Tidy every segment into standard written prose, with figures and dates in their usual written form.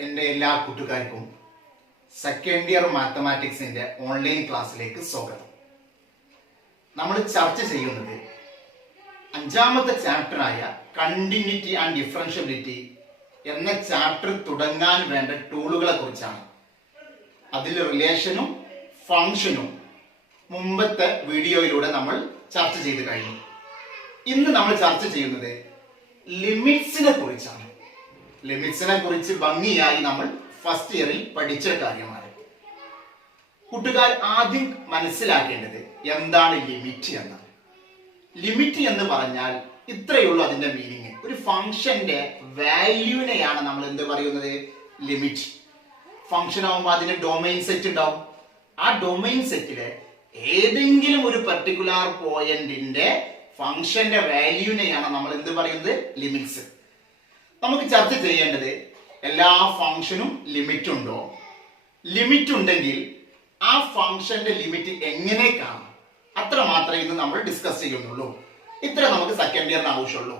എൻ്റെ എല്ലാ കൂട്ടുകാർക്കും സെക്കൻഡ് ഇയർ മാത്തമാറ്റിക്സിന്റെ ഓൺലൈൻ ക്ലാസ്സിലേക്ക് സ്വാഗതം. നമ്മൾ ചർച്ച ചെയ്യുന്നത് അഞ്ചാമത്തെ ചാപ്റ്ററായ കണ്ടിന്യൂറ്റി ആൻഡ് ഡിഫറൻഷ്യബിലിറ്റി എന്ന ചാപ്റ്റർ തുടങ്ങാൻ വേണ്ട ടൂളുകളെ കുറിച്ചാണ്. അതിൽ റിലേഷനും ഫംഗ്ഷനും മുമ്പത്തെ വീഡിയോയിലൂടെ നമ്മൾ ചർച്ച ചെയ്ത് കഴിഞ്ഞു. ഇന്ന് നമ്മൾ ചർച്ച ചെയ്യുന്നത് ലിമിറ്റ്സിനെ കുറിച്ചാണ്. ലിമിറ്റ്സിനെ കുറിച്ച് ഭംഗിയായി നമ്മൾ ഫസ്റ്റ് ഇയറിൽ പഠിച്ച കാര്യമാണ്. കൂട്ടുകാർ ആദ്യം മനസ്സിലാക്കേണ്ടത് എന്താണ് ലിമിറ്റ് എന്നാണ്. ലിമിറ്റ് എന്ന് പറഞ്ഞാൽ ഇത്രയുള്ളൂ അതിന്റെ മീനിങ്. ഒരു ഫംഗ്ഷന്റെ വാല്യൂവിനെയാണ് നമ്മൾ എന്ത് പറയുന്നത്, ലിമിറ്റ്. ഫംഗ്ഷൻ ആവുമ്പോൾ അതിന് ഡൊമൈൻ സെറ്റ് ഉണ്ടാവും. ആ ഡൊമൈൻ സെറ്റിലെ ഏതെങ്കിലും ഒരു പർട്ടിക്കുലർ പോയിന്റിന്റെ ഫംഗ്ഷന്റെ വാല്യൂവിനെയാണ് നമ്മൾ എന്ത് പറയുന്നത്, ലിമിറ്റ്സ്. നമുക്ക് ചർച്ച ചെയ്യേണ്ടത് എല്ലാ ഫംഗ്ഷനും ലിമിറ്റ് ഉണ്ടോ, ലിമിറ്റ് ഉണ്ടെങ്കിൽ ആ ഫംഗ്ഷന്റെ ലിമിറ്റ് എങ്ങനെ കാണാം, അത്ര മാത്രമേ ഇന്ന് നമ്മൾ ഡിസ്കസ് ചെയ്യുന്നുള്ളൂ. ഇത്ര നമുക്ക് സെക്കൻഡ് ഇയറിന് ആവശ്യമുള്ളൂ.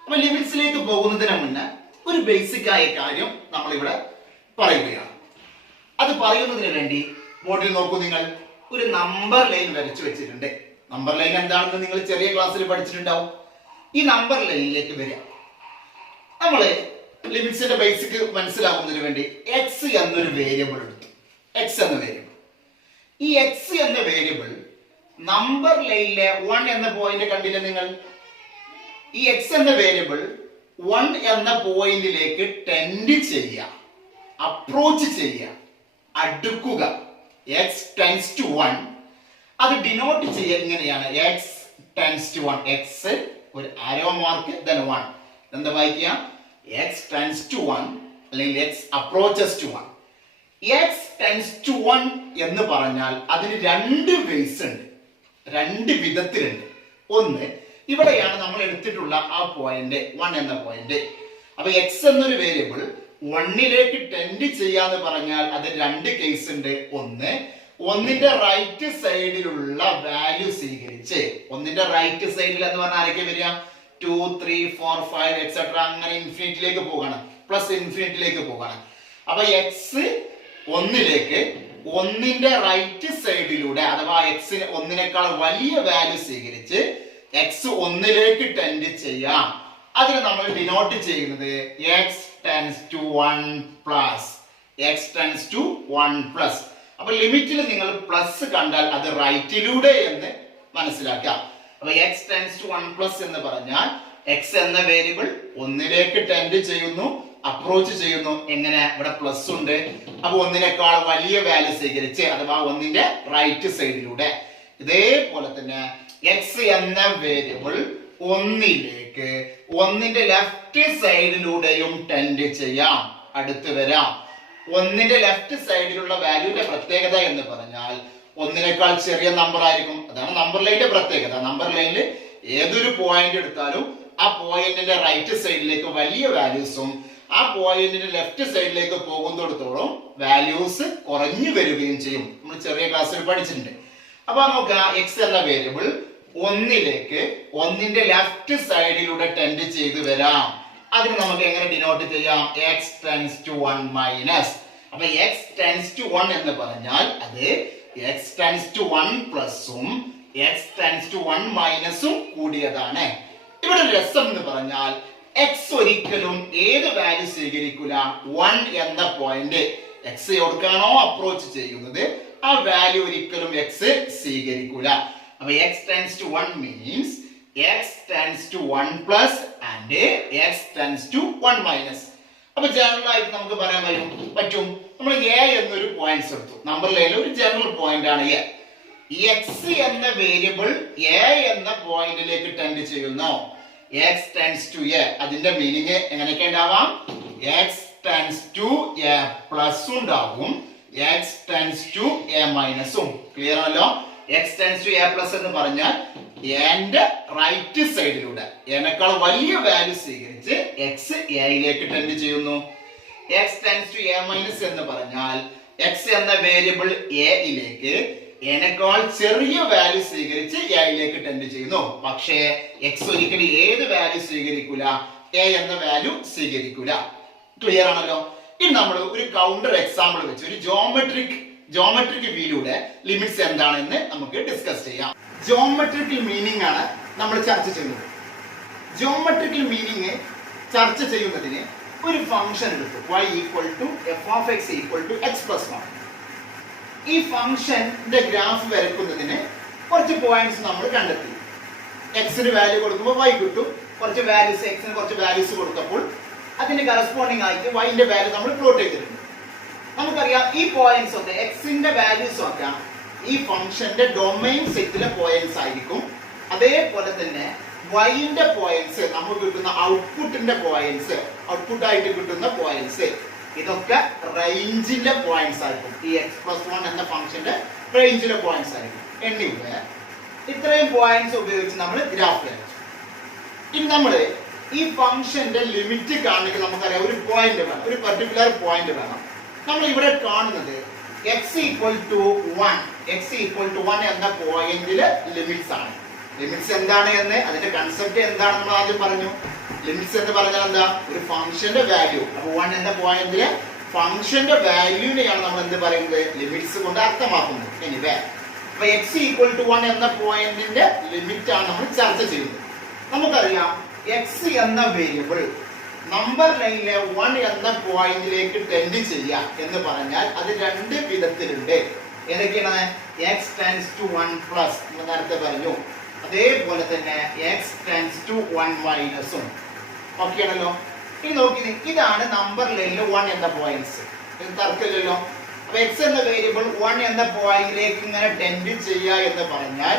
അപ്പൊ ലിമിറ്റ്സിലേക്ക് പോകുന്നതിന് മുന്നേ ഒരു ബേസിക് ആയ കാര്യം നമ്മൾ ഇവിടെ പറയുകയാണ്. അത് പറയുന്നതിന് വേണ്ടി ബോർഡിൽ നോക്കൂ, നിങ്ങൾ ഒരു നമ്പർ ലൈൻ വരച്ചു വെച്ചിട്ടുണ്ട്. നമ്പർ ലൈൻ എന്താണെന്ന് നിങ്ങൾ ചെറിയ ക്ലാസ്സിൽ പഠിച്ചിട്ടുണ്ടാവും. ഈ നമ്പർ ലൈനിലേക്ക് വരിക. നമ്മള് ലിമിറ്റ്സിന്റെ ബേസിക് മനസ്സിലാക്കുന്നതിന് വേണ്ടി എക്സ് എന്നൊരു വേരിയബിൾ എടുത്തു. എക്സ് എന്ന വേരിയബിൾ. ഈ എക്സ് എന്ന വേരിയബിൾ നമ്പർ ലൈനിലെ 1 എന്ന പോയിന്റ് കണ്ടില്ലേ നിങ്ങൾ. ഈ എക്സ് എന്ന വേരിയബിൾ 1 എന്ന പോയിന്റിലേക്ക് ടെൻഡ് ചെയ്യുക, അപ്രോച്ച് ചെയ്യുക, അടുക്കുക. X tends to 1. അത് ഡിനോട്ട് ചെയ്യുക ഇങ്ങനെയാണ്, എക്സ് ടെൻസ് ടു 1. എക്സ് ഒരു ആരോ മാർക്ക് then 1. എന്താ വായിക്കുക, x tends to 1 അല്ലെങ്കിൽ x approaches to 1. x tends to 1 എന്ന് പറഞ്ഞാൽ അതിന് രണ്ട് വേസ് ഉണ്ട്, രണ്ട് വിധത്തിലുണ്ട്. ഒന്ന്, ഇവിടെയാണ് നമ്മൾ എടുത്തിട്ടുള്ള ആ പോയിന്റ് 1 എന്ന പോയിന്റ്. അപ്പൊ x എന്നൊരു വേരിയബിൾ 1ലേക്ക് ടെൻഡ് ചെയ്യാന്ന് പറഞ്ഞാൽ അത് രണ്ട് കേസ് ഉണ്ട്. ഒന്ന്, ഒന്നിന്റെ റൈറ്റ് സൈഡിലുള്ള വാല്യൂ സ്വീകരിച്ച്, ഒന്നിന്റെ റൈറ്റ് സൈഡിൽ എന്ന് പറഞ്ഞാൽ ആരൊക്കെ വരിക, 2, 3, 4, 5 എക്സെട്ര അങ്ങനെ ഇൻഫിനിറ്റിലേക്ക് പോകണം, പ്ലസ് ഇൻഫിനിറ്റിലേക്ക് പോകണം. അപ്പൊ എക്സ് ഒന്നിലേക്ക് ഒന്നിന്റെ റൈറ്റ് സൈഡിലൂടെ അഥവാ എക്സിന് ഒന്നിനേക്കാൾ വലിയ വാല്യൂ സ്വീകരിച്ച് എക്സ് ഒന്നിലേക്ക് ടെൻഡ് ചെയ്യാം. അതിന് നമ്മൾ ഡിനോട്ട് ചെയ്യുന്നത് x tends to 1 plus, x tends to 1 plus. അപ്പൊ ലിമിറ്റിൽ നിങ്ങൾ പ്ലസ് കണ്ടാൽ അത് റൈറ്റിലൂടെ എന്ന് മനസ്സിലാക്കാം. അപ്പൊ x ടെൻസ് ടു 1 പ്ലസ് എന്ന് പറഞ്ഞാൽ x എന്ന വേരിയബിൾ ഒന്നിലേക്ക് ടെൻഡ് ചെയ്യുന്നു, അപ്രോച്ച് ചെയ്യുന്നു. എങ്ങനെ, ഇവിടെ പ്ലസ് ഉണ്ട്. അപ്പൊ ഒന്നിനേക്കാൾ വലിയ വാല്യൂ സ്വീകരിച്ച് അഥവാ ഒന്നിന്റെ റൈറ്റ് സൈഡിലൂടെ. ഇതേപോലെ തന്നെ x എന്ന വേരിയബിൾ ഒന്നിലേക്ക് ഒന്നിന്റെ ലെഫ്റ്റ് സൈഡിലൂടെയും ടെൻഡ് ചെയ്യാം, അടുത്ത് വരാം. ഒന്നിന്റെ ലെഫ്റ്റ് സൈഡിലുള്ള വാല്യൂന്റെ പ്രത്യേകത എന്ന് പറഞ്ഞാൽ ഒന്നിനേക്കാൾ ചെറിയ നമ്പർ ആയിരിക്കും. അതാണ് നമ്പർ ലൈനിന്റെ പ്രത്യേകത. നമ്പർ ലൈനിൽ ഏതൊരു പോയിന്റ് എടുത്താലും ആ പോയിന്റിന്റെ റൈറ്റ് സൈഡിലേക്ക് വലിയ വാല്യൂസും ആ പോയിന്റിന്റെ ലെഫ്റ്റ് സൈഡിലേക്ക് പോകുന്നിടത്തോളം വാല്യൂസ് കുറഞ്ഞു വരികയും ചെയ്യും. നമ്മൾ ചെറിയ ക്ലാസ്സിൽ പഠിച്ചിട്ടുണ്ട്. അപ്പൊ നമുക്ക് എക്സ് എന്ന വേരിയബിൾ ഒന്നിലേക്ക് ഒന്നിന്റെ ലെഫ്റ്റ് സൈഡിലൂടെ ടെൻഡ് ചെയ്ത് വരാം. അതിന് നമുക്ക് എങ്ങനെ ഡിനോട്ട് ചെയ്യാം, എക്സ് ടെൻസ് ടു 1 മൈനസ്. അപ്പൊ എക്സ് ടെൻസ് ടു 1 എന്ന് പറഞ്ഞാൽ അത് x tends to 1 പ്ലസും x tends to 1 മൈനസും കൂടിയതാണ്. ഇവിടെ രസം എന്ന് പറഞ്ഞാൽ x ഒരിക്കലും ഏത് വാല്യൂ സ്വീകരിക്കില്ല, 1 എന്ന പോയിന്റ് x എവിടേക്കാണോ അപ്രോച്ച് ചെയ്യുന്നത് ആ വാല്യൂ ഒരിക്കലും x സ്വീകരിക്കില്ല. അപ്പൊ x tends to 1 means x tends to 1 plus and x tends to 1 minus. അപ്പൊ ജനറൽ ആയിട്ട് നമുക്ക് പറയാൻ പറ്റും, നമ്മൾ എ എന്നൊരു പോയിന്റ്സ് എടുത്തു. നമ്പർ ലൈനിൽ ഒരു ജനറൽ പോയിന്റ് ആണ് എ. എക്സ് എന്ന വേരിയബിൾ എ എന്ന പോയിന്റിലേക്ക് ടെൻഡ് ചെയ്യുന്നു. X tends to A. അതിന്റെ മീനിങ് എങ്ങനെയൊക്കെ ഉണ്ടാവാം, X tends to A plus ഉണ്ടാവും, X tends to A മൈനസും. Clear ആണല്ലോ. X tends to A plus എന്ന് പറഞ്ഞാൽ എന്റെ റൈറ്റ് സൈഡിലൂടെ എനേക്കാൾ വലിയ വാല്യൂ സ്വീകരിച്ച് എക്സ് എയിലേക്ക് ടെൻഡ് ചെയ്യുന്നു. X tends to A minus എന്ന് പറഞ്ഞാൽ എക്സ് എന്ന വേരിയബിൾ എയിലേക്ക് എനേക്കാൾ ചെറിയ വാല്യൂ സ്വീകരിച്ച് എയിലേക്ക് ടെൻഡ് ചെയ്യുന്നു. പക്ഷേ എക്സ് ഒരിക്കലും ഏത് വാല്യൂ സ്വീകരിക്കൂല, എ എന്ന വാല്യൂ സ്വീകരിക്കൂല. ക്ലിയർ ആണല്ലോ. ഇനി നമ്മൾ ഒരു കൗണ്ടർ എക്സാമ്പിൾ വെച്ച് ഒരു ജോമെട്രിക് വ്യൂയിലൂടെ ലിമിറ്റ്സ് എന്താണെന്ന് നമുക്ക് ഡിസ്കസ് ചെയ്യാം. ജോമെട്രിക്കൽ മീനിങ് ആണ് നമ്മൾ ചർച്ച ചെയ്യുന്നത്. ജോമെട്രിക്കൽ മീനിങ് ചർച്ച ചെയ്യുന്നതിന് ഒരു ഫംഗ്ഷൻ എടുത്തു y equal to f of x equal to x plus 1. ഈ ഫംഗ്ഷന്റെ ഗ്രാഫ് വരയ്ക്കുന്നതിന് കുറച്ച് പോയിന്റ്സ് നമ്മൾ കണ്ടെത്തി. എക്സിന് വാല്യൂ കൊടുക്കുമ്പോൾ y കിട്ടും, കുറച്ച് വാല്യൂസ് എക്സിന് കുറച്ച് വാല്യൂസ് കൊടുത്തപ്പോൾ അതിന് കറസ്പോണ്ടിങ് ആയിട്ട് വൈന്റെ വാല്യൂ നമ്മൾ പ്ലോട്ട് ചെയ്തിട്ടുണ്ട്. നമുക്കറിയാം ഈ പോയിന്റ്സ് ഒക്കെ എക്സിന്റെ വാല്യൂസ് ഒക്കെ ഈ ഫംഗ്ഷന്റെ ഡൊമൈൻ സെറ്റിലെ പോയിന്റ്സ് ആയിരിക്കും. അതേപോലെ തന്നെ വൈന്റെ പോയിന്റ്സ് നമുക്ക് കിട്ടുന്ന ഔട്ട്പുട്ടിന്റെ പോയിന്റ്സ്, ഔട്ട്പുട്ട് ആയിട്ട് കിട്ടുന്ന പോയിന്റ്സ് ഇതൊക്കെ റേഞ്ചിന്റെ പോയിന്റ്സ് ആയിരിക്കും. ഈ എക്സ് പ്ലസ് 1 എന്ന ഫംഗ്ഷന്റെ റേഞ്ചിലെ പോയിന്റ്സ് ആയിരിക്കും. എന്നിവ ഇത്രയും പോയിന്റ്സ് ഉപയോഗിച്ച് നമ്മൾ ഗ്രാഫ് വരച്ചു. ഇനി നമ്മൾ ഈ ഫംഗ്ഷന്റെ ലിമിറ്റ് കാണിക്കാൻ നമുക്കറിയാം ഒരു പോയിന്റ് വേണം, ഒരു പെർട്ടിക്കുലർ പോയിന്റ് വേണം. നമ്മൾ ഇവിടെ കാണുന്നത് എക്സ് ഈക്വൽ ടു 1 എന്ന പോയിന്റിലെ ലിമിറ്റ്സ് ആണ്. ലിമിറ്റ്സ് എന്താണ് എന്ന് അതിന്റെ കൺസെപ്റ്റ് എന്താണ് നമ്മൾ ആദ്യം പറഞ്ഞു. ലിമിറ്റ്സ് എന്ന് പറഞ്ഞാൽ എന്താ, ഒരു ഫംഗ്ഷന്റെ വാല്യൂ. അപ്പൊ 1 എന്ന പോയിന്റിലെ ഫംഗ്ഷന്റെ വാല്യൂനെയാണ് നമ്മൾ എന്ത് പറയുന്നത്, ലിമിറ്റ്സ് കൊണ്ട് അർത്ഥമാക്കുന്നത്. എനിവേ അപ്പൊ എക്സ് ഈക്വൽ ടു 1 എന്ന പോയിന്റിന്റെ ലിമിറ്റ് ആണ് നമ്മൾ ചർച്ച ചെയ്യുന്നത്. നമുക്കറിയാം എക്സ് എന്ന വേരിയബിൾ നമ്പർ ലൈനിലെ 1 എന്ന പോയിന്റിലേക്ക് ടെൻഡ് ചെയ്യാം എന്ന് പറഞ്ഞാൽ അത് രണ്ട് വിധത്തിലുണ്ട്. ഏതൊക്കെയാണ്? എക്സ് ടെൻഡ്സ് ടു 1 പ്ലസ് എന്ന് നേരത്തെ പറഞ്ഞു, അതേപോലെ തന്നെ എക്സ് ടെൻഡ്സ് ടു 1 മൈനസും. ഓക്കെ ആണല്ലോ. ഇനി നോക്കി, ഇതാണ് നമ്പർ ലൈനിലെ 1 എന്ന പോയിന്റ്സ്. ഇത് തർക്കമില്ലല്ലോ. അപ്പൊ എക്സ് എന്ന വേരിയബിൾ 1 എന്ന പോയിന്റിലേക്ക് ഇങ്ങനെ ടെൻഡ് ചെയ്യുക എന്ന് പറഞ്ഞാൽ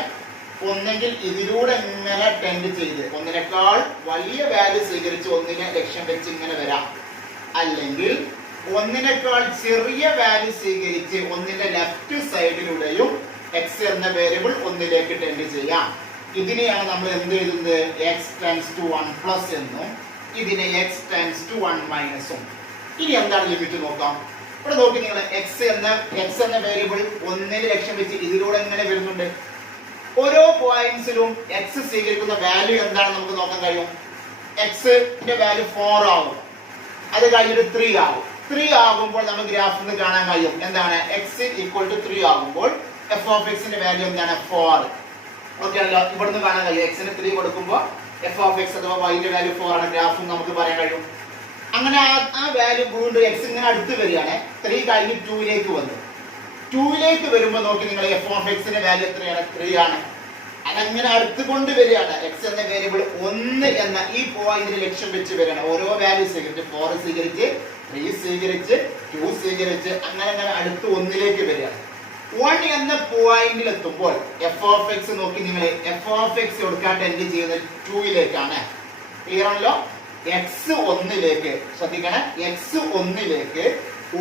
ഒന്നെങ്കിൽ ഇതിലൂടെ ഇങ്ങനെ ടെൻഡ് ചെയ്ത് ഒന്നിനേക്കാൾ വലിയ വാല്യൂ സ്വീകരിച്ച് ഒന്നിനെ ലക്ഷ്യം വെച്ച് ഇങ്ങനെ വരാം, അല്ലെങ്കിൽ ഒന്നിനേക്കാൾ ചെറിയ വാല്യൂ സ്വീകരിച്ച് ഒന്നിന്റെ ലെഫ്റ്റ് സൈഡിലൂടെയും എക്സ് എന്ന വേരിയബിൾ ഒന്നിലേക്ക് ടെൻഡ് ചെയ്യാം. ഇതിനെയാണ് നമ്മൾ എന്ത് എഴുതുന്നത്, എക്സ് ടെൻഡ്സ് ടു 1 പ്ലസ് എന്നും ഇതിനെ എക്സ് ടെൻഡ്സ് ടു 1 മൈനസും. ഇനി എന്താണ് ലിമിറ്റ് നോക്കാം. ഇവിടെ നോക്കി നിങ്ങൾ, എക്സ് എന്ന വേരിയബിൾ ഒന്നിന് ലക്ഷ്യം വെച്ച് ഇതിലൂടെ എങ്ങനെ വരുന്നുണ്ട്. ഓരോ പോയിന്റ്സിലും എക്സ് സ്വീകരിക്കുന്ന വാല്യൂ എന്താണെന്ന് നമുക്ക് നോക്കാൻ കഴിയും. എക്സിന്റെ വാല്യൂ 4 ആവും, അത് കഴിഞ്ഞിട്ട് 3 ആവും. 3 ആകുമ്പോൾ നമുക്ക് ഗ്രാഫിൽ നിന്ന് കാണാൻ കഴിയും എന്താണ്, എക്സ് ഈക്വൽ ടു 3 ആകുമ്പോൾ എഫ് ഓഫ് എക്സിന്റെ വാല്യൂ എന്താണ്, 4. ഓക്കെ അല്ലോ. ഇവിടുന്ന് കാണാൻ കഴിയും എക്സിന് 3 കൊടുക്കുമ്പോൾ എഫ് ഓഫ് എക്സ് അഥവാ വൈന്റെ വാല്യൂ 4 ആണ്. ഗ്രാഫും നമുക്ക് പറയാൻ കഴിയും. അങ്ങനെ ആ വാല്യൂ വീണ്ടും എക്സ് ഇങ്ങനെ അടുത്ത് വരികയാണ്. 3 കഴിഞ്ഞ് 2ലേക്ക് വന്നു. 2ലേക്ക് വരുമ്പോൾ നോക്കി നിങ്ങൾ, എഫ് ഓഫ് എക്സിന്റെ വാല്യൂ എത്രയാണ്, 3 ആണ്. അതങ്ങനെ അടുത്ത് കൊണ്ട് വരികയാണ്. എക്സ് എന്ന വേരിയബിൾ 1 എന്ന ഈ പോയിന്റിന് ലക്ഷ്യം വെച്ച് വരികയാണ്. ഓരോ വാല്യൂ സ്വീകരിച്ച് 4 സ്വീകരിച്ച് 3 സ്വീകരിച്ച് 2 സ്വീകരിച്ച് അങ്ങനെ അടുത്ത് 1ലേക്ക് വരികയാണ്. 1 എന്ന പോയിന്റിൽ എത്തുമ്പോൾ എഫ് ഓഫ് എക്സ് നോക്കി നിങ്ങൾ, എഫ് ഓഫ് എക്സ് കൊടുക്കാൻ ടെൻഡ് ചെയ്യുന്നത് 2ലേക്കാണ്. ക്ലിയർ ആണല്ലോ. എക്സ് 1ലേക്ക് ശ്രദ്ധിക്കണം, എക്സ് 1ലേക്ക്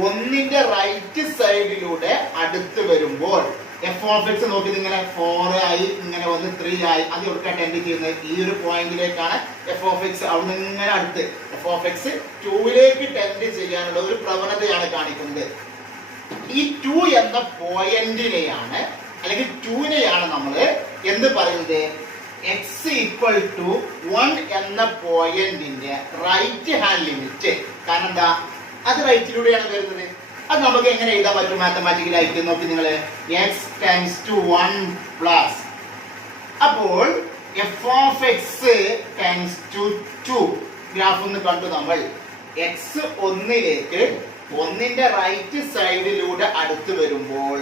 1ന്റെ റൈറ്റ് സൈഡിലൂടെ അടുത്ത് വരുമ്പോൾ എഫ് ഓഫ് എക്സ് നോക്കി ഇങ്ങനെ 4 ആയി ഇങ്ങനെ വന്ന് 3 ആയി, അത് കൊടുക്കാൻ ടെൻഡ് ചെയ്യുന്നത് ഈ ഒരു പോയിന്റിലേക്കാണ്. എഫ് ഓഫ് എക്സ് അവിടെ നിന്ന് ഇങ്ങനെ അടുത്ത് എഫ് ഓഫ് എക്സ് 2ലേക്ക് ടെൻഡ് ചെയ്യാനുള്ള ഒരു പ്രവണതയാണ് കാണിക്കുന്നത്. ഈ 2 എന്ന പോയിന്റിനെയാണ് അല്ലെങ്കിൽ 2നെയാണ് നമ്മൾ എന്ത് പറയുന്നത്, എക്സ് ഈക്വൽ ടു 1 എന്ന പോയിന്റിന്റെ റൈറ്റ് ഹാൻഡ് ലിമിറ്റ്. കാരണം എന്താ, അത് റൈറ്റിലൂടെയാണ് വരുന്നത്. അത് നമുക്ക് എങ്ങനെ എഴുതാൻ പറ്റും മാത്തമാറ്റിക്കലായിട്ട് നോക്കി നിങ്ങൾ, എക്സ് ടെൻഡ്സ് ടു 1 പ്ലസ്. അപ്പോൾ f of x tends to 2. Graph ഒന്ന് കണ്ടു നമ്മൾ. എക്സ് 1ലേക്ക് 1ന്റെ റൈറ്റ് സൈഡിലൂടെ അടുത്ത് വരുമ്പോൾ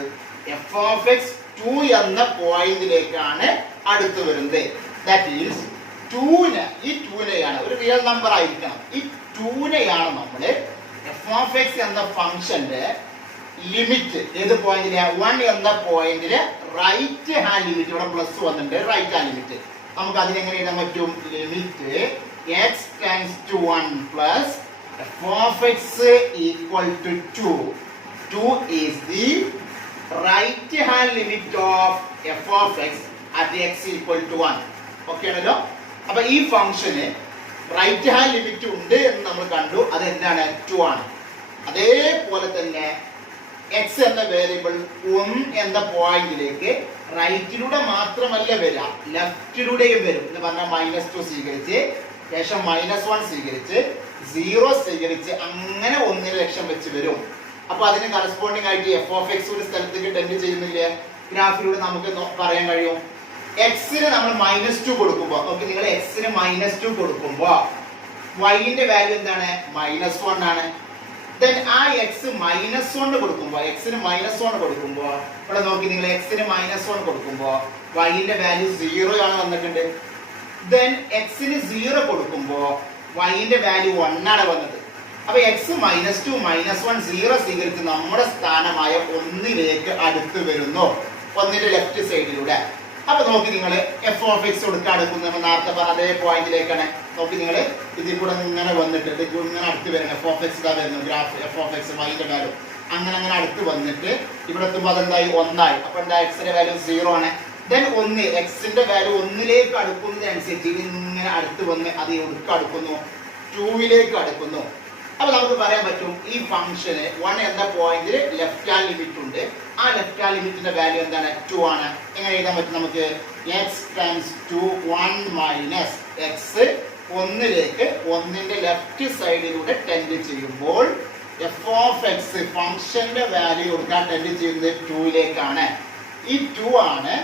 എഫ് ഓഫ് എക്സ് 2 എന്ന പോയിന്റിലേക്കാണ് അടുത്ത് വരുന്നത്. ദാറ്റ് ഈസ് 2നെ, ഈ 2നെയാണ് ഒരു റിയൽ നമ്പർ ആയിരിക്കണം. ഈ 2നെയാണ് നമ്മൾ എഫ് ഓഫ് എക്സ് എന്ന ഫംഗ്ഷന്റെ ലിമിറ്റ് ഏത് പോയിന്റിലെ, 1 എന്ന പോയിന്റിലെ റൈറ്റ് ഹാൻഡ് ലിമിറ്റ്. ഇവിടെ പ്ലസ് വന്നിട്ടുണ്ട്, റൈറ്റ് ഹാൻഡ് ലിമിറ്റ്. നമുക്ക് അതിനെങ്ങനെ എഴുതാൻ പറ്റും, limit x tends to 1 plus f of x equal to 2. 2 is the right hand limit of f of x at x equal to 1. Okay ആണല്ലോ. അപ്പൊ ഈ ഫംഗ്ഷന് റൈറ്റ് ഹാൻഡ് ലിമിറ്റ് ഉണ്ട് എന്ന് നമ്മൾ കണ്ടു. അത് എന്താണ്, 2 ആണ്. അതേപോലെ തന്നെ എക്സ് എന്ന വേരിയബിൾ 1 എന്ന പോയിന്റിലേക്ക് റൈറ്റിലൂടെ മാത്രമല്ല വരിക, ലെഫ്റ്റിലൂടെയും വരും എന്ന് പറഞ്ഞാൽ -2 സ്വീകരിച്ച് ശേഷം -1 സ്വീകരിച്ച് 0 സ്വീകരിച്ച് അങ്ങനെ 1,00,000 വെച്ച് വരും. അപ്പൊ അതിന് കറസ്പോണ്ടിങ് ആയിട്ട് എഫ് ഓഫ് എക്സ് ഒരു സ്ഥലത്തേക്ക് ടെൻഡ് ചെയ്യുന്നില്ലേ? ഗ്രാഫിലൂടെ നമുക്ക് പറയാൻ കഴിയും. എക്സിന് നമ്മൾ -2 കൊടുക്കുമ്പോൾ നോക്കി, നിങ്ങൾ എക്സിന് -2 കൊടുക്കുമ്പോൾ വൈന്റെ വാല്യൂ എന്താണ്? -1 ആണ്. ദെൻ ആ എക്സ് -1 കൊടുക്കുമ്പോൾ, എക്സിന് -1 കൊടുക്കുമ്പോൾ ഇവിടെ നോക്കി, നിങ്ങൾ എക്സിന് -1 കൊടുക്കുമ്പോൾ വൈന്റെ വാല്യൂ 0 ആണ് വന്നിട്ടുണ്ട്. ദെൻ എക്സിന് 0 കൊടുക്കുമ്പോൾ വൈന്റെ വാല്യൂ 1 ആണ് വന്നത്. അപ്പൊ എക്സ് -2 -1 0 സ്വീകരിച്ച് നമ്മുടെ സ്ഥാനമായ 1ലേക്ക് അടുത്ത് വരുന്നു, 1ന്റെ ലെഫ്റ്റ് സൈഡിലൂടെ. അപ്പൊ നോക്കി, നിങ്ങൾ എഫ് ഓഫ് എക്സ് കൊടുക്കാൻ അടുക്കുന്നു. നമ്മൾ നേരത്തെ പറഞ്ഞ അതേ പോയിന്റിലേക്കാണ്. നോക്കി, നിങ്ങൾ ഇതിൽ കൂടെ ഇങ്ങനെ വന്നിട്ട് ഇങ്ങനെ അടുത്ത് വരണം. എഫ് ഓഫ് എക്സ് വരുന്നു, ഗ്രാഫ് എഫ് ഓഫ് എക്സ് വൈന്റെ വാല്യൂ അങ്ങനെ അങ്ങനെ അടുത്ത് വന്നിട്ട് ഇവിടെ എത്തുമ്പോൾ അതെന്തായി? 1 ആയി. അപ്പൊ എന്താ? എക്സിന്റെ വാല്യൂ 0 ആണ്. ദെൻ 1, എക്സിന്റെ വാല്യൂ 1ലേക്ക് അടുക്കുന്നതിനനുസരിച്ച് ഇതിങ്ങനെ അടുത്ത് വന്ന് അത് എവിടേക്ക് അടുക്കുന്നു? 2ലേക്ക് അടുക്കുന്നു. അപ്പൊ നമുക്ക് പറയാൻ പറ്റും ഈ ഫംഗ്ഷന് 1 എന്ന പോയിന്റിൽ ലെഫ്റ്റ് ഹാൻഡ് ലിമിറ്റ് ഉണ്ട്. ആ ലെഫ്റ്റ് ഹാൻഡ് ലിമിറ്റിന്റെ വാല്യൂ എന്താണ്? 2 ആണ്. എങ്ങനെ എഴുതാൻ പറ്റും നമുക്ക്? എക്സ് ടൈംസ് 2 1 മൈനസ് എക്സ് 1ലേക്ക് 1ന്റെ ലെഫ്റ്റ് സൈഡിലൂടെ ടെൻഡ് ചെയ്യുമ്പോൾ എഫ് ഓഫ് എക്സ് ഫംഗ്ഷന്റെ വാല്യൂ കൊടുക്കാൻ ടെൻഡ് ചെയ്യുന്നത് 2ലേക്കാണ്. ഈ 2 ആണ്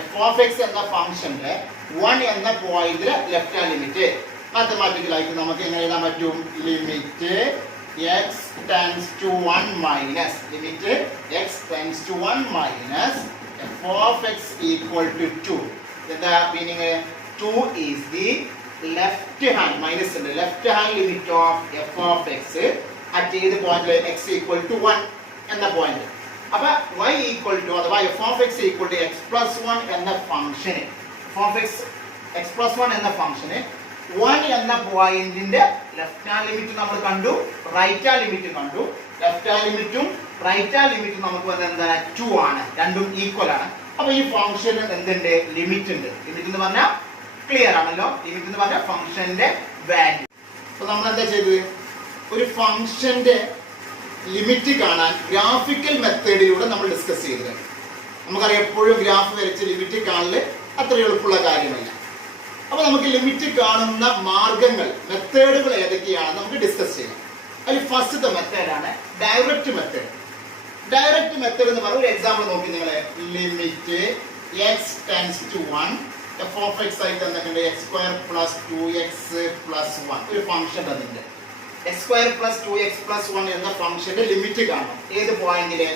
എഫ് ഓഫ് എക്സ് എന്ന ഫംഗ്ഷന്റെ 1 എന്ന പോയിന്റിലെ ലെഫ്റ്റ് ഹാൻഡ് ലിമിറ്റ്. മാത്തമാറ്റിക്കലായിട്ട് നമുക്ക് എങ്ങനെ എഴുതാൻ പറ്റും? Limit x tends to 1 minus limit x tends to 1 minus f of x equal to 2. എന്താ meaning? 2 is the left hand, minus ഉണ്ട്, left hand limit of f of x at ഏത് point? X equal to 1 എന്ന point. അപ്പൊ y equal to അഥവാ f of x equal to x plus 1 എന്ന ഫംഗ്ഷന്, f of x x plus 1 എന്ന ഫംഗ്ഷന് 1 എന്ന പോയിന്റിന്റെ ലെഫ്റ്റ് ഹാൻഡ് ലിമിറ്റ് നമ്മൾ കണ്ടു, റൈറ്റ് ഹാൻഡ് ലിമിറ്റ് കണ്ടു. ലെഫ്റ്റ് ഹാൻഡ് ലിമിറ്റും റൈറ്റ് ഹാൻഡ് ലിമിറ്റും നമുക്ക് വന്നത് എന്താണ്? 2 ആണ്. രണ്ടും ഈക്വൽ ആണ്. അപ്പൊ ഈ ഫംഗ്ഷന് എന്തുണ്ട്? ലിമിറ്റ് ഉണ്ട്. ലിമിറ്റ് എന്ന് പറഞ്ഞാൽ ക്ലിയർ ആണല്ലോ. ലിമിറ്റ് എന്ന് പറഞ്ഞാൽ ഫംഗ്ഷന്റെ വാല്യൂ. അപ്പൊ നമ്മൾ എന്താ ചെയ്തത്? ഒരു ഫംഗ്ഷന്റെ ലിമിറ്റ് കാണാൻ ഗ്രാഫിക്കൽ മെത്തേഡിലൂടെ നമ്മൾ ഡിസ്കസ് ചെയ്തത്. നമുക്കറിയാം എപ്പോഴും ഗ്രാഫ് വരച്ച് ലിമിറ്റ് കാണല് അത്ര എളുപ്പമുള്ള കാര്യമല്ല. അപ്പൊ നമുക്ക് ലിമിറ്റ് കാണുന്ന മാർഗങ്ങൾ, മെത്തേഡുകൾ ഏതൊക്കെയാണെന്ന് നമുക്ക് ഡിസ്കസ് ചെയ്യാം. അതിൽ ഫസ്റ്റത്തെ മെത്തേഡാണ് ഡയറക്റ്റ് മെത്തേഡ്. ഡയറക്റ്റ് മെത്തേഡ് എന്ന് പറഞ്ഞ ഒരു എക്സാമ്പിൾ നോക്കി, നിങ്ങൾ limit x tends to 1 f of x ആയിട്ട് എന്തൊക്കെയുണ്ട്? X square plus 2x plus 1 ഒരു ഫംഗ്ഷൻ തന്നിട്ടുണ്ട്. X square plus 2x plus 1 എന്ന ഫംഗ്ഷന്റെ ലിമിറ്റ് കാണും. ഏത് പോയിന്റില്?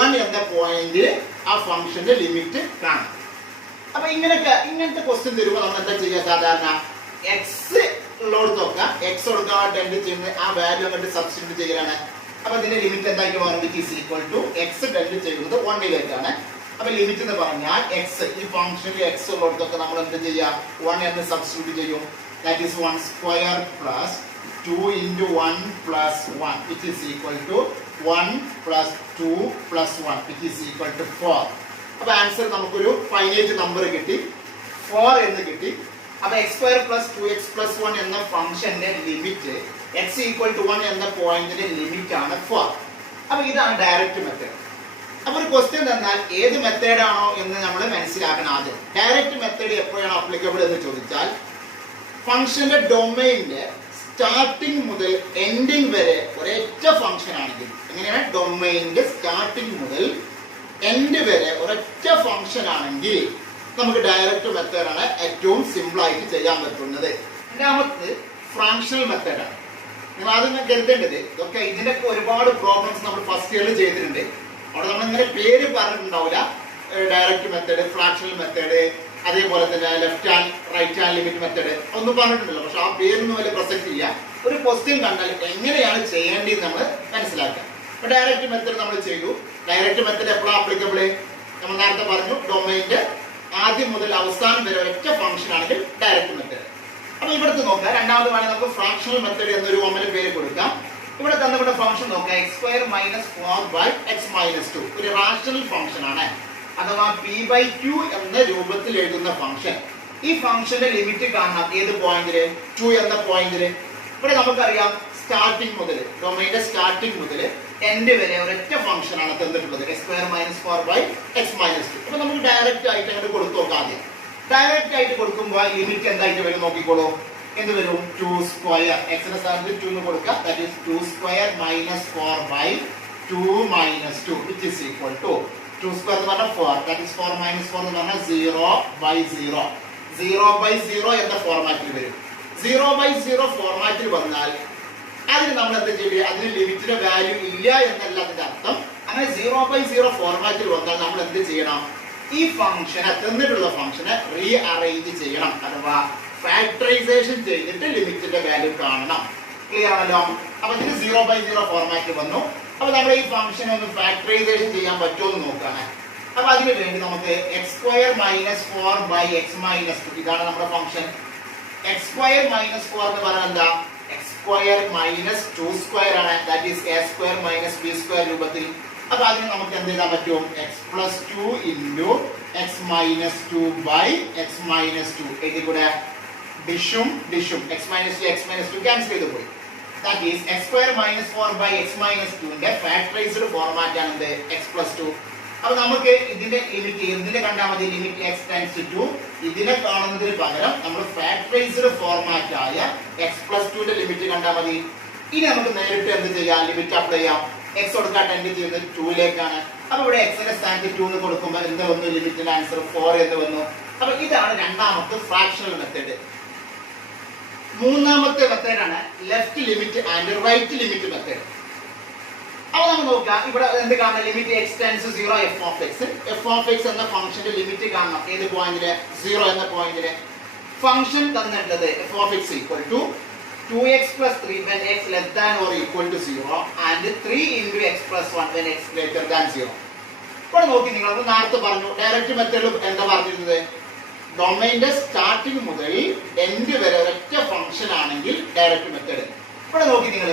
1 എന്ന പോയിന്റിൽ ആ ഫംഗ്ഷന്റെ ലിമിറ്റ് കാണും. അപ്പൊ ഇങ്ങനത്തെ ക്വസ്റ്റ്യൻ തരുമ്പോൾ നമ്മൾ എന്താ ചെയ്യുക? സാധാരണ എക്സ് ഉള്ളിടത്തൊക്കെ എക്സ് കൊടുക്കാൻ ടെൻഡ് ചെയ്യുന്നത് ആ വാല്യൂ അങ്ങോട്ട് സബ്സ്റ്റിറ്റ്യൂട്ട് ചെയ്യലാണ്. അപ്പൊ ഇതിന്റെ ലിമിറ്റ് എന്തായിട്ട് മാറും? Which is equal to x tend ചെയ്യുന്നത് 1ലേക്കാണ്. അപ്പൊ ലിമിറ്റ് എന്ന് പറഞ്ഞാൽ എക്സ്, ഈ ഫംഗ്ഷനിൽ എക്സ് ഉള്ളിടത്തൊക്കെ നമ്മൾ എന്ത് ചെയ്യുക? 1 എന്ന് സബ്സ്റ്റിറ്റ്യൂട്ട് ചെയ്യും. That is 1 square plus 2 into 1 plus 1 which is equal to 1 plus 2 plus 1 which is equal to 4. അപ്പൊ ആൻസർ നമുക്കൊരു ഫൈനൈറ്റ് നമ്പർ കിട്ടി, 4 എന്ന് കിട്ടി. അപ്പൊ x square plus 2x plus 1 എന്ന ഫംഗ്ഷന്റെ ലിമിറ്റ് x ഈക്വൽ ടു 1 എന്ന പോയിന്റിന്റെ ലിമിറ്റ് ആണ് 4. അപ്പൊ ഇതാണ് ഡയറക്റ്റ് മെത്തേഡ്. അപ്പൊ ഒരു ക്വസ്റ്റ്യൻ തന്നാൽ ഏത് മെത്തേഡാണോ എന്ന് നമ്മൾ മനസ്സിലാക്കണം ആദ്യം. ഡയറക്റ്റ് മെത്തേഡ് എപ്പോഴാണ് അപ്ലിക്കബിൾ എന്ന് ചോദിച്ചാൽ ഫംഗ്ഷന്റെ ഡൊമൈനിന്റെ സ്റ്റാർട്ടിംഗ് മുതൽ എൻഡിങ് വരെ ഒരൊറ്റ ഫംഗ്ഷൻ ആണെങ്കിൽ, എങ്ങനെയാണ്? ഡൊമൈനിന്റെ സ്റ്റാർട്ടിങ് മുതൽ എൻഡ് വരെ ഒരൊറ്റ ഫംഗ്ഷൻ ആണെങ്കിൽ നമുക്ക് ഡയറക്റ്റ് മെത്തേഡാണ് ഏറ്റവും സിമ്പിൾ ആയിട്ട് ചെയ്യാൻ പറ്റുന്നത്. രണ്ടാമത് ഫ്രാക്ഷണൽ മെത്തേഡാണ്. നിങ്ങൾ ആദ്യം കരുതേണ്ടത് ഇതൊക്കെ ഇതിന്റെയൊക്കെ ഒരുപാട് പ്രോബ്ലംസ് നമ്മൾ ഫസ്റ്റ് ഇയറിൽ ചെയ്തിട്ടുണ്ട്. അവിടെ നമ്മൾ ഇങ്ങനെ പേര് പറഞ്ഞിട്ടുണ്ടാവില്ല. ഡയറക്റ്റ് മെത്തേഡ്, ഫ്രാക്ഷണൽ മെത്തേഡ്, അതേപോലെ തന്നെ left hand right hand limit method ഒന്നും പറഞ്ഞിട്ടുണ്ടല്ലോ. പക്ഷെ ആ പേരൊന്നും വലിയ പ്രസക്തി ഇല്ല. ഒരു ക്വസ്റ്റ്യൻ കണ്ടാൽ എങ്ങനെയാണ് ചെയ്യേണ്ടത് നമ്മൾ മനസ്സിലാക്കാം. അപ്പൊ ഡയറക്റ്റ് മെത്തേഡ് നമ്മൾ ചെയ്തു. ഡയറക്റ്റ് മെത്തേഡ് എപ്പോഴാണ് ആപ്ലിക്കബിള്? നമ്മൾ നേരത്തെ പറഞ്ഞു, ഡൊമൈനിന്റെ ആദ്യം മുതൽ അവസാനം വരെ ഒരൊറ്റ ഫംഗ്ഷൻ ആണെങ്കിൽ ഡയറക്റ്റ് മെത്തേഡ്. അപ്പൊ ഇവിടുത്തെ നോക്കാം. രണ്ടാമത് വേണമെങ്കിൽ നമുക്ക് ഫ്രാക്ഷണൽ മെത്തേഡ് എന്നൊരു ഒന്നിന് പേര് കൊടുക്കാം. ഇവിടെ തന്നിവിടെ ഫംഗ്ഷൻ നോക്കാം. X square minus 4 by x minus 2 ഒരു റാഷണൽ ഫംഗ്ഷൻ ആണ്, അഥവാ p/q എന്ന രൂപത്തിൽ എഴുതുന്ന ഫംഗ്ഷൻ. ഈ ഫംഗ്ഷന്റെ ലിമിറ്റ് കാണണം ഏത് പോയിന്റില്? 2 എന്ന പോയിന്റില്. ഇവിടെ നമുക്കറിയാം സ്റ്റാർട്ടിംഗ് മുതൽ, ഡൊമൈന്റെ സ്റ്റാർട്ടിംഗ് മുതൽ എൻഡ് വരെ ഒരൊറ്റ ഫംഗ്ഷൻ ആണ് തന്നിട്ടുള്ളത്, x square minus 4 by x minus 2. അപ്പൊ നമുക്ക് ഡയറക്റ്റ് ആയിട്ട് അങ്ങോട്ട് കൊടുത്തു നോക്കാം. ആദ്യം ഡയറക്റ്റ് ആയിട്ട് കൊടുക്കുമ്പോൾ ലിമിറ്റ് എന്തായിട്ട് വരും നോക്കിക്കോളൂ. എന്ത് വരും 2 സ്ക്വയർ എക്സിന്റെ സ്ഥാനത്ത് 2 എന്ന് കൊടുക്കുക that is 2 square minus 4 by 2 minus 2 which is equal to 2 square എന്ന് പറഞ്ഞാൽ 4 ദാറ്റ് ഈസ് 4 മൈനസ് 4 എന്ന് പറഞ്ഞാൽ 0 ബൈ 0 0 ബൈ 0 എന്ന ഫോർമാറ്റിൽ വരും 0 ബൈ 0 ഫോർമാറ്റിൽ വന്നാൽ അതിന് നമ്മൾ എന്താ ചെയ്യുക അതിന് ലിമിറ്റിന്റെ വാല്യൂ ഇല്ല എന്നല്ല അതിന്റെ അർത്ഥം അങ്ങനെ 0 ബൈ 0 ഫോർമാറ്റിൽ വന്നാൽ നമ്മൾ എന്ത് ചെയ്യണം ഈ ഫംഗ്ഷനെ തന്നിട്ടുള്ള ഫംഗ്ഷനെ റീ അറേഞ്ച് ചെയ്യണം അഥവാ ഫാക്ടറൈസേഷൻ ചെയ്തിട്ട് ലിമിറ്റിന്റെ വാല്യൂ കാണണം ക്ലിയർ ആണല്ലോ അപ്പൊ ഇതിന് 0 ബൈ 0 ഫോർമാറ്റിൽ വന്നു അപ്പൊ നമ്മൾ ഈ ഫംഗ്ഷൻ ഒന്ന് ഫാക്ടറൈസേഷൻ ചെയ്യാൻ പറ്റുമോ എന്ന് നോക്കുകയാണ് അപ്പൊ അതിന് വേണ്ടി നമുക്ക് x square minus 4 by x minus 2 ഇതാണ് നമ്മുടെ ഫംഗ്ഷൻ x സ്ക്വയർ മൈനസ് 4 എന്ന് പറഞ്ഞാൽ എന്താ x സ്ക്വയർ മൈനസ് 2 സ്ക്വയർ ആണ് that is a square minus b square രൂപത്തിൽ അപ്പൊ അതിന് നമുക്ക് എന്ത് ചെയ്യാൻ പറ്റും x plus 2 into x minus 2 by x minus 2 ഇതിൽ കൂടെ ഡിഷും എക്സ് മൈനസ് 2 ക്യാൻസൽ ചെയ്ത് പോയി that is x square minus 4 by x minus 2 ന്റെ ഫാക്ടറൈസ്ഡ് ഫോർമാറ്റ് ആണ് എന്ത് x പ്ലസ് 2 അപ്പൊ നമുക്ക് ഇതിന്റെ ലിമിറ്റ് എന്തിനെ കണ്ടാൽ മതി ലിമിറ്റ് x ടെൻഡ്സ് ടു ഇതിനെ കാണുന്നതിന് പകരം നമ്മൾ ഫാക്ടറൈസ്ഡ് ഫോർമാറ്റ് ആയ x പ്ലസ് 2 ന്റെ ലിമിറ്റ് കണ്ടാൽ മതി ഇനി നമുക്ക് നേരിട്ട് എന്ത് ചെയ്യാം ലിമിറ്റ് അപ്ലൈ ചെയ്യാം x കൊടുക്കാൻ ടെൻഡ് ചെയ്യുന്നത് 2 ലേക്കാണ് അപ്പൊ ഇവിടെ x ന്റെ സ്ഥാനത്ത് 2 എന്ന് കൊടുക്കുമ്പോൾ എന്ത് വന്നു ലിമിറ്റിന്റെ ആൻസർ 4 എന്ന് വന്നു അപ്പൊ ഇതാണ് രണ്ടാമത്തെ ഫ്രാക്ഷണൽ മെത്തേഡ് മൂന്നാമത്തെ മെത്തേഡാണ് left limit and right limit method അപ്പോൾ നമ്മൾ നോക്കാം ഇവിടെ എന്ത് കാണാം limit x tends 0 f of x എന്ന ഫംഗ്ഷന്റെ ലിമിറ്റ് കാണണം ഏത് പോയിന്റിലെ 0 എന്ന പോയിന്റിലെ ഫംഗ്ഷൻ തന്നിട്ടുള്ളത് f of x equal to 2x plus 3 when x less than or equal to 0 and 3 into x plus 1 when x greater than 0 ഇപ്പോൾ നോക്കി നിങ്ങൾ നേരത്തെ പറഞ്ഞു ഡയറക്റ്റ് മെത്തേഡിൽ എന്താ പറഞ്ഞിരുന്നത് ഡൊമൈന്റെ സ്റ്റാർട്ടിംഗ് മുതൽ എൻഡ് വരെ ഒരൊറ്റ ഫംഗ്ഷൻ ആണെങ്കിൽ ഡയറക്റ്റ് മെത്തേഡ് ഇവിടെ നോക്കി നിങ്ങൾ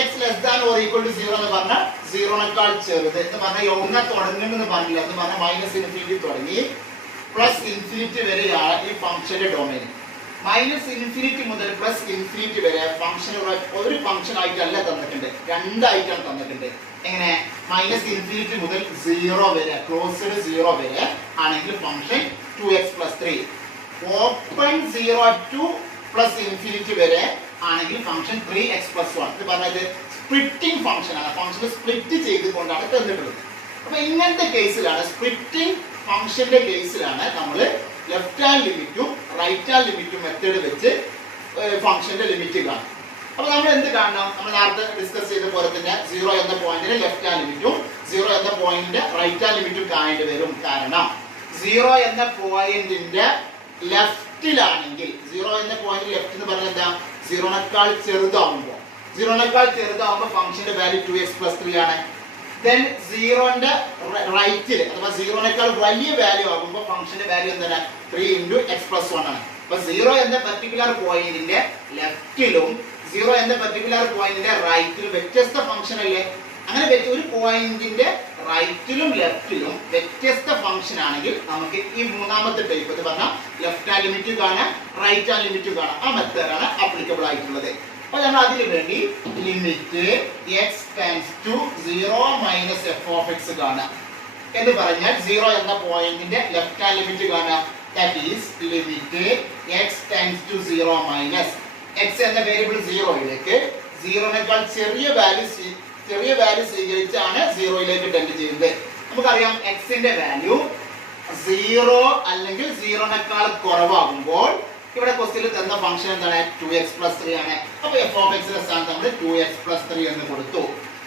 x less than or equal to 0 എന്ന് പറഞ്ഞാൽ 0 നേക്കാൾ ചെറുത് എന്ന് പറഞ്ഞാൽ ഒന്ന തുടങ്ങുമെന്ന് പറഞ്ഞില്ല എന്ന് പറഞ്ഞാൽ മൈനസ് ഇൻഫിനിറ്റി തുടങ്ങി പ്ലസ് ഇൻഫിനിറ്റി വരെയാണ് ഈ ഫംഗ്ഷന്റെ ഡൊമൈൻ മൈനസ് ഇൻഫിനിറ്റി മുതൽ പ്ലസ് ഇൻഫിനിറ്റി വരെ ഫംഗ്ഷൻ ഒരു ഫംഗ്ഷൻ ആയിട്ടല്ല തന്നിട്ടുണ്ട് രണ്ടായിട്ടാണ് തന്നിട്ടുണ്ട് എങ്ങനെ മൈനസ് ഇൻഫിനിറ്റി മുതൽ 0 വരെ ക്ലോസ്ഡ് 0 വരെ ആണെങ്കിൽ function 2x plus 3 open 0 two plus infinity വരെ ആണെങ്കിൽ ഫംഗ്ഷൻ 3x plus 1 ഇത് പറഞ്ഞത് സ്പ്ലിറ്റിംഗ് ഫംഗ്ഷൻ ആണ് ഫംഗ്ഷൻ സ്പ്ലിറ്റ് ചെയ്തുകൊണ്ടാണ് തന്നിട്ടുള്ളത് അപ്പൊ ഇങ്ങനത്തെ കേസിലാണ് സ്പ്ലിറ്റിംഗ് ഫംഗ്ഷന്റെ കേസിലാണ് നമ്മൾ ലെഫ്റ്റ് ഹാൻഡ് ലിമിറ്റും റൈറ്റ് ഹാൻഡ് ലിമിറ്റും മെത്തേഡ് വെച്ച് ഫംഗ്ഷന്റെ ലിമിറ്റ് കാണും അപ്പൊ നമ്മൾ എന്ത് കാണണം നമ്മൾ നേരത്തെ ഡിസ്കസ് ചെയ്ത പോലെ തന്നെ 0 എന്ന പോയിന്റിന്റെ ലെഫ്റ്റ് ഹാൻഡ് ലിമിറ്റും 0 എന്ന പോയിന്റിന്റെ റൈറ്റ് ഹാൻഡ് ലിമിറ്റും കാണേണ്ടി വരും കാരണം 0 എന്ന പോയിന്റിന്റെ ലെഫ്റ്റിലാണെങ്കിൽ 0 എന്ന പോയിന്റ് ലെഫ്റ്റ് എന്ന് പറഞ്ഞാൽ എന്താ 0 നേക്കാൾ ചെറുതാവുമ്പോൾ 0 നേക്കാൾ ചെറുതാവുമ്പോൾ ഫംഗ്ഷന്റെ വാല്യൂ 2x plus 3 ആണ് then 0 ന്റെ റൈറ്റിൽ അഥവാ 0 നേക്കാൾ വലിയ വാല്യൂ ആകുമ്പോൾ ഫംഗ്ഷന്റെ വാല്യൂ എന്താണ് 3 into x plus 1 ആണ് അപ്പോൾ 0 എന്ന പർട്ടിക്കുലർ പോയിന്റിന്റെ ലെഫ്റ്റിലും 0 എന്ന പർട്ടിക്കുലർ പോയിന്റിന്റെ റൈറ്റിലും വ്യത്യസ്ത ഫംഗ്ഷൻ അല്ലേ അങ്ങനെ ഒരു പോയിന്റിന്റെ റൈറ്റിലും ലെഫ്റ്റിലും വ്യത്യസ്ത ഫംഗ്ഷൻ ആണെങ്കിൽ നമുക്ക് ഈ മൂന്നാമത്തെ ടൈപ്പ് എന്ന് പറഞ്ഞാൽ ലെഫ്റ്റ് ഹാൻഡ് ലിമിറ്റ് കാണാം റൈറ്റ് ഹാൻഡ് ലിമിറ്റ് കാണാം ആ മെത്തേഡാണ് ആപ്ലിക്കബിൾ ആയിട്ടുള്ളത് അപ്പോൾ നമ്മൾ അതിനു വേണ്ടി limit x tends to 0 minus f of x കാണാം എന്ന് പറഞ്ഞാൽ 0 എന്ന പോയിന്റിന്റെ ലെഫ്റ്റ് ഹാൻഡ് ലിമിറ്റ് കാണാം that is limit x tends to 0 minus x എന്ന വേരിയബിൾ 0 യിലേക്ക് 0 നേക്കാൾ ചെറിയ വാല്യൂ സ്വീകരിച്ചാണ് 0 യിലേക്ക് ടെൻഡ് ചെയ്യുന്നത് നമുക്കറിയാം x ന്റെ വാല്യൂ 0 അല്ലെങ്കിൽ 0 നേക്കാൾ കുറവാകുമ്പോൾ ഇവിടെ ക്വസ്റ്റ്യനിൽ തന്ന ഫംഗ്ഷൻ എന്താണ് 2x plus 3 ആണ് അപ്പോൾ f of x ന്റെ സ്ഥാനത്ത് നമ്മൾ 2x plus 3 എന്ന് കൊടുത്തു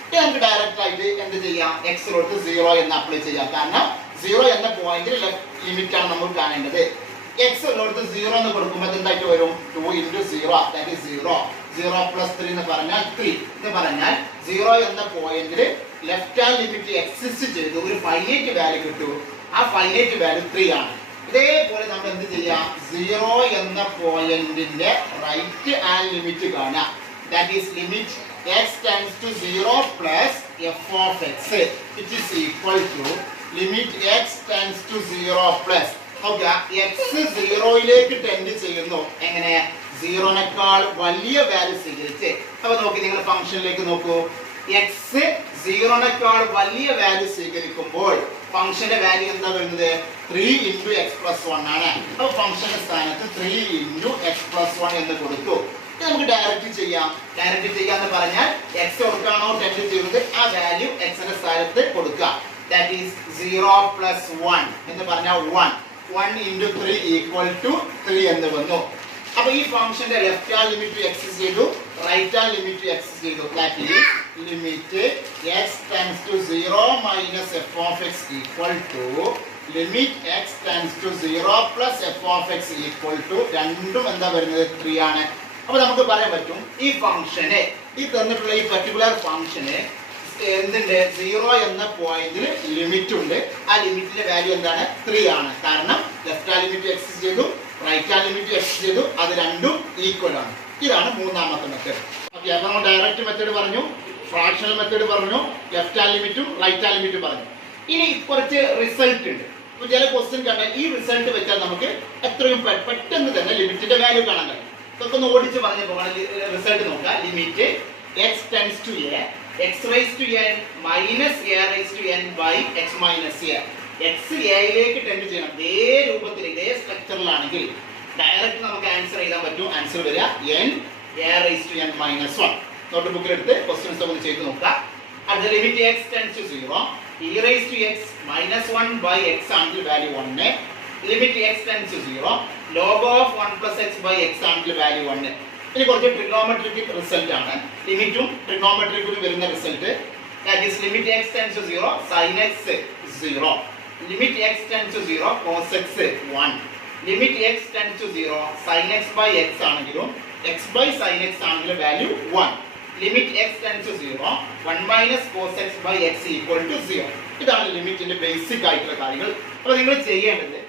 ഇനി നമുക്ക് ഡയറക്റ്റ് ആയിട്ട് എന്ത് ചെയ്യാം x ലോട്ട് 0 എന്ന് അപ്ലൈ ചെയ്യാം കാരണം 0 എന്ന പോയിന്റിൽ ലിമിറ്റ് ആണ് നമ്മൾ കാണേണ്ടത് x ലോട്ട് 0 എന്ന് കൊടുക്കുമ്പോൾ എന്തായിട്ട് വരും 2 into 0 that is 0 0 plus 3 എന്ന് പറഞ്ഞാൽ 3 എന്ന് പറഞ്ഞാൽ 0 എന്ന പോയിന്റിൽ ലെഫ്റ്റ് ഹാൻഡ് ലിമിറ്റ് എക്സിസ്റ്റ് ചെയ്തു ഒരു ഫൈനൈറ്റ് വാല്യൂ കിട്ടും ആ ഫൈനൈറ്റ് വാല്യൂ 3 ആണ് ഇതേപോലെ നമ്മൾ എന്ത് ചെയ്യാം 0 എന്ന പോയിന്റിന്റെ റൈറ്റ് ഹാൻഡ് ലിമിറ്റ് കാണാം that is limit x tends to 0 plus f of x which is equal to limit x tends to 0 plus okay x 0 യിലേക്ക് ടെൻഡ് ചെയ്യുന്നു എങ്ങനെ 0 നേക്കാൾ വലിയ വാല്യൂ സ്വീകരിച്ച് അപ്പോൾ നോക്കി നിങ്ങൾ ഫംഗ്ഷനിലേക്ക് നോക്കൂ x 0 നേക്കാൾ വലിയ വാല്യൂ സ്വീകരിക്കുമ്പോൾ ഫംഗ്ഷന്റെ വാല്യൂ എന്താ വരുന്നത് 3 into x plus 1 ആണ്. അപ്പോൾ ഫംഗ്ഷന്റെ സ്ഥാനത്ത് 3 into x plus 1 എന്ന് കൊടുത്തു. ഇത് നമുക്ക് ഡയറക്റ്റ് ചെയ്യാം. ഡയറക്റ്റ് ചെയ്യാന്ന് പറഞ്ഞാൽ x കൊടുക്കാണോ ടെൻഡ് ചെയ്യുന്നത് ആ വാല്യൂ x ന്റെ സ്ഥാനത്ത് കൊടുക്കുക. That is 0 plus 1 എന്ന് പറഞ്ഞാൽ 1 into 3 equal to 3 എന്ന് വന്നു. അപ്പോൾ ഈ ഫംഗ്ഷന്റെ ലെഫ്റ്റ് ഹാൻഡ് ലിമിറ്റ് എക്സിസ്റ്റ് ചെയ്തു, റൈറ്റ് ഹാൻഡ് ലിമിറ്റ് എക്സിസ്റ്റ് ചെയ്തു. That is limit x tends to 0 minus f of x equal to limit x tends to 0 plus f of x equal to രണ്ടും എന്താ വരുന്നത് 3 ആണ്. അപ്പോൾ നമുക്ക് പറയാൻ പറ്റും ഈ ഫംഗ്ഷനെ ഈ തന്നിട്ടുള്ള ഈ പർട്ടിക്കുലർ ഫംഗ്ഷന് എന്തുണ്ട് 0 എന്ന പോയിന്റിൽ ലിമിറ്റ് ഉണ്ട്. ആ ലിമിറ്റിന്റെ വാല്യൂ എന്താണ് 3 ആണ്. കാരണം ലെഫ്റ്റ് ഹാൻഡ് ലിമിറ്റ് എക്സിസ്റ്റ് ചെയ്തു, റൈറ്റ് ഹാൻഡ് ലിമിറ്റ് എക്സിസ്റ്റ് ചെയ്തു, അത് രണ്ടും ഈക്വൽ ആണ്. ഇതാണ് മൂന്നാമത്തെ മെത്തേഡ്. ഓക്കെ, അപ്പോൾ നമ്മൾ ഡയറക്റ്റ് മെത്തേഡ് പറഞ്ഞു, ഫ്രാക്ഷണൽ മെത്തേഡ് പറഞ്ഞു, ലെഫ്റ്റ് ഹാൻഡ് ലിമിറ്റും റൈറ്റ് ഹാൻഡ് ലിമിറ്റും പറഞ്ഞു. ഇനി കുറച്ച് റിസൾട്ട് ഉണ്ട്. അപ്പോൾ ചില ക്വസ്റ്റ്യൻ കണ്ടാൽ ഈ റിസൾട്ട് വെച്ചാൽ നമുക്ക് എത്രയും പെട്ടെന്ന് തന്നെ ലിമിറ്റിന്റെ വാല്യൂ കാണാൻ കഴിയും. ഇതൊക്കെ ഒന്ന് ഓടിച്ച് പറഞ്ഞു പോകണം. റിസൾട്ട് നോക്കാം. Limit x tends to a x raised to n minus a raised to n by x minus a. x a-യിലേക്ക് ടെൻഡ് ചെയ്യണം. ഇതേ രൂപത്തിൽ ഇതേ സ്ട്രക്ചറിലാണെങ്കിൽ ഡയറക്റ്റ് നമുക്ക് ആൻസർ എഴുതാൻ പറ്റും. ആൻസർ വരിക n a raised to n minus 1. Not ബുക്കിൽ എടുത്ത് ക്വസ്റ്റ്യൻസ് ഒന്ന് ചെയ്ത് നോക്കാം. അടുത്ത limit x tends to 0 e raised to x minus 1 by x ആണെങ്കിൽ value 1. Limit x tends to 0 log of 1 plus x by x ആണെങ്കിൽ value 1. ഇനി കുറച്ച് ട്രിഗണോമെട്രിക് റിസൾട്ട് ആണ്. ലിമിറ്റും ട്രിഗണോമെട്രിക്കും വരുന്ന result. That is limit x tends to 0 sin x 0, limit x tends to 0 cos x 1, limit x tends to 0 sin x by x ആണെങ്കിലും x by sin x ആണെങ്കിലും value 1, limit x tends to 0 1 minus cos x by x equal to 0. ഇതാണ് ലിമിറ്റിന്റെ basic ആയിട്ടുള്ള കാര്യങ്ങൾ. അപ്പോൾ നിങ്ങൾ ചെയ്യേണ്ടത്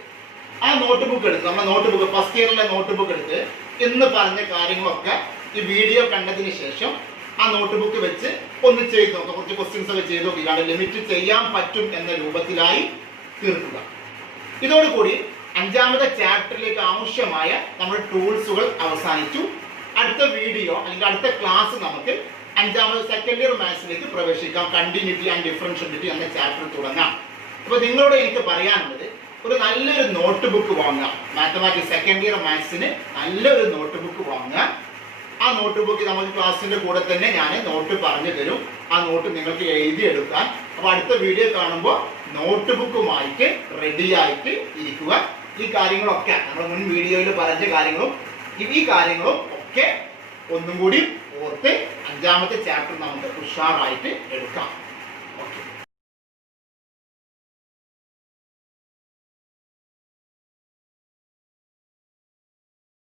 ആ നോട്ട് ബുക്ക് എടുത്ത്, നമ്മുടെ നോട്ട് ബുക്ക് ഫസ്റ്റ് ഇയറിലെ നോട്ട് ബുക്ക് എടുത്ത് ഇന്ന് പറഞ്ഞ കാര്യങ്ങളൊക്കെ ഈ വീഡിയോ കണ്ടതിന് ശേഷം ആ നോട്ട് ബുക്ക് വെച്ച് ഒന്ന് ചെയ്ത് നോക്കുക. കുറച്ച് ക്വസ്റ്റ്യൻസ് ഒക്കെ ചെയ്ത് നോക്കിയാണ് ലിമിറ്റ് ചെയ്യാൻ പറ്റും എന്ന രൂപത്തിലായി തീർക്കുക. ഇതോടുകൂടി അഞ്ചാമത്തെ ചാപ്റ്ററിലേക്ക് ആവശ്യമായ നമ്മുടെ ടൂൾസുകൾ അവസാനിച്ചു. അടുത്ത വീഡിയോ അല്ലെങ്കിൽ അടുത്ത ക്ലാസ് നമുക്ക് അഞ്ചാമത് സെക്കൻഡ് ഇയർ മാത്സിലേക്ക് പ്രവേശിക്കാം. കണ്ടിന്യൂറ്റി ആൻഡ് ഡിഫറൻഷ്യബിലിറ്റി എന്ന ചാപ്റ്റർ തുടങ്ങാം. അപ്പോൾ നിങ്ങളോട് എനിക്ക് പറയാനുള്ളത് ഒരു നല്ലൊരു നോട്ട് ബുക്ക് വാങ്ങുക. മാത്തമാറ്റിക്സ് സെക്കൻഡ് ഇയർ മാത്സിന് നല്ലൊരു നോട്ട് ബുക്ക് വാങ്ങുക. ആ നോട്ട് ബുക്ക് നമുക്ക് ക്ലാസ്സിന്റെ കൂടെ തന്നെ ഞാൻ നോട്ട് പറഞ്ഞു തരും. ആ നോട്ട് നിങ്ങൾക്ക് എഴുതിയെടുക്കാൻ. അപ്പോൾ അടുത്ത വീഡിയോ കാണുമ്പോൾ നോട്ട് ബുക്കുമായിട്ട് റെഡി ആയിട്ട് ഇരിക്കുക. ഈ കാര്യങ്ങളൊക്കെ നമ്മൾ മുൻ വീഡിയോയിൽ പറഞ്ഞ കാര്യങ്ങളും ഈ കാര്യങ്ങളും ഒക്കെ ഒന്നും കൂടി ഓർത്ത് അഞ്ചാമത്തെ ചാപ്റ്റർ നമുക്ക് ഉഷാറായിട്ട് എടുക്കാം.